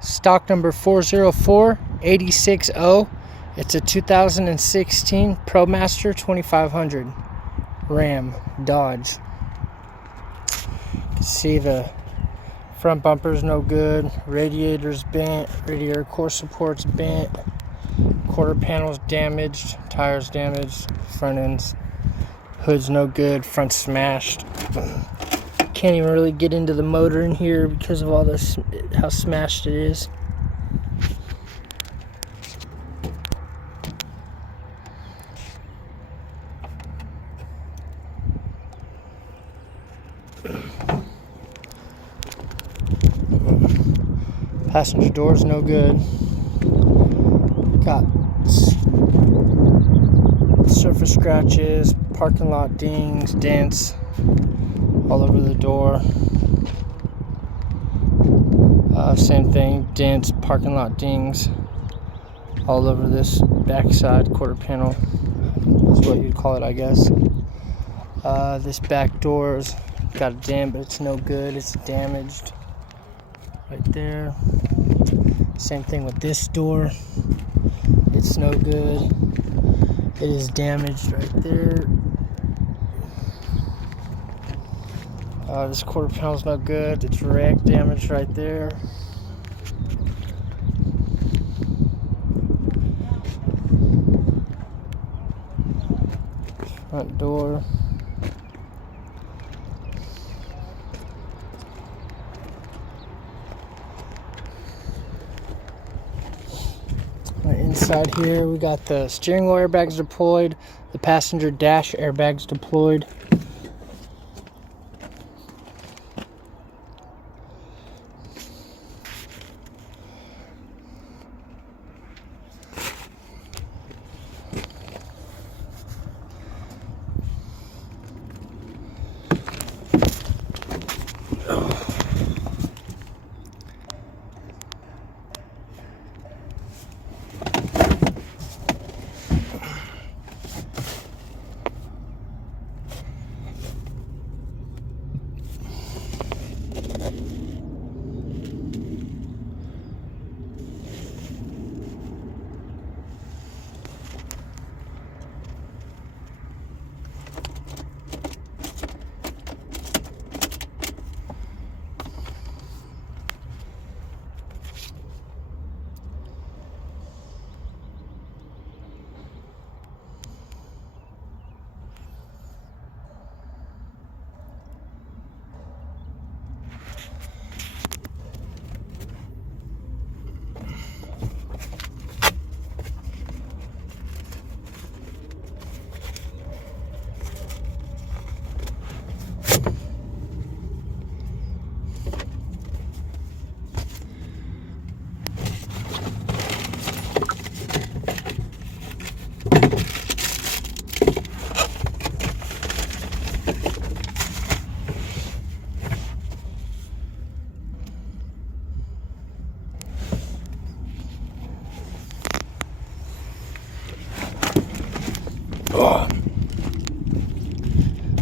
Stock number 404-860. It's a 2016 ProMaster 2500 Ram Dodge. You can see the front bumper's no good, radiator's bent, radiator core support's bent, quarter panel's damaged, tires damaged, front end's hood's no good, front's smashed. Can't even really get into the motor in here because of all this, how smashed it is. Passenger door's no good. Got surface scratches, parking lot dings, dents all over the door. Same thing, dents, parking lot dings all over this backside quarter panel. That's what you'd call it, I guess. This back door's got a dent, but it's no good. It's damaged right there. Same thing with this door. It's no good. It is damaged right there. This quarter panel's no good. It's wrecked, damaged right there. Front door. Inside here, we got the steering wheel airbags deployed, the passenger dash airbags deployed.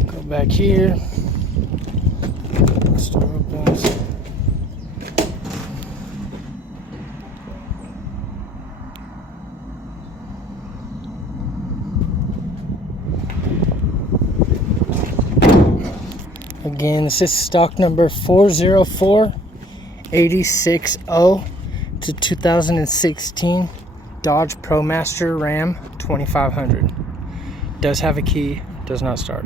Go back here. Store opens. Again, this is stock number 404-860. It's a 2016 Dodge ProMaster Ram 2500. Does have a key, does not start.